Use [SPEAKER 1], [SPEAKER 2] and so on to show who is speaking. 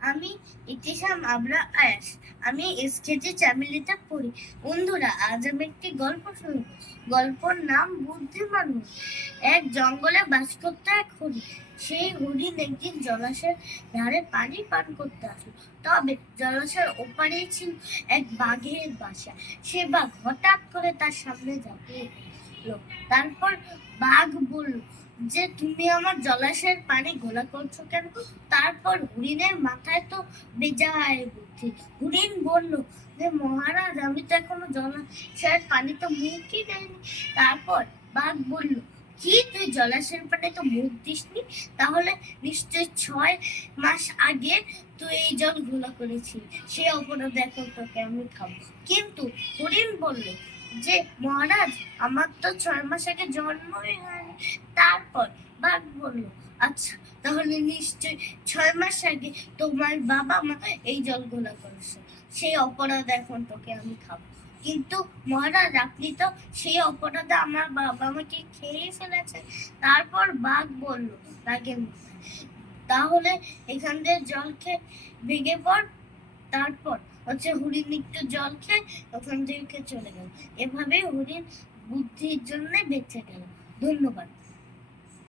[SPEAKER 1] আমি ইতিসাম আবরা আয়াস। আমি এসকেজি চ্যানেলিতে পড়ি। বন্ধুরা, আজ আমি একটি গল্প শুনব। গল্পর নাম বুদ্ধি মানুষ এক জঙ্গলে বাস করতে এক হরিণ। সেই হরিণ একদিন জলাশয়ের ধারে পানি পান করতে আসলো। তবে জলাশয়ের ওপারেই ছিল এক বাঘের বাসা। সে বাঘ হঠাৎ করে তার সামনে পড়ল। তারপর বাঘ বলল যে তুমি আমার জলাশয়ের পানি ঘোলা করছ কেন? তারপর হরিণের মাথায় তো বেজায় বুদ্ধি। হরিণ বলল যে মহারাজ, আমি তো এখনও জলাশয়ের পানি তো মুখই দেয়নি তারপর বাঘ বলল, কি, তুই জলাশয়ের পানি তো মুখ দিসনি? তাহলে নিশ্চয় ছয় মাস আগে তুই এই জল ঘোলা করেছিস সে অপরাধ এখন তোকে আমি খাব। কিন্তু হরিণ বলল, যে মহারাজ, আমার তো ছয় মাস আগে জন্মই হয়নি। তারপর বাঘ বলল আচ্ছা তাহলে নিশ্চয় ছয় মাস আগে তোমার বাবা মা এই জল ঘোলা করেছে। সেই অপরাধ এখন তোকে আমি খাব। কিন্তু মহারাজ, আপনি তো সেই অপরাধে আমার বাবা মাকে খেয়ে ফেলেছে। তারপর বাঘ বলল, বাঘের মাথায়, তাহলে এখান থেকে জল খেয়ে ভেঙে পড়। তারপর হচ্ছে হরিণ একটু জল খেয়ে ওখান থেকে চলে গেল। এভাবে হরিণ বুদ্ধির জন্য বেঁচে গেল। ধন্যবাদ।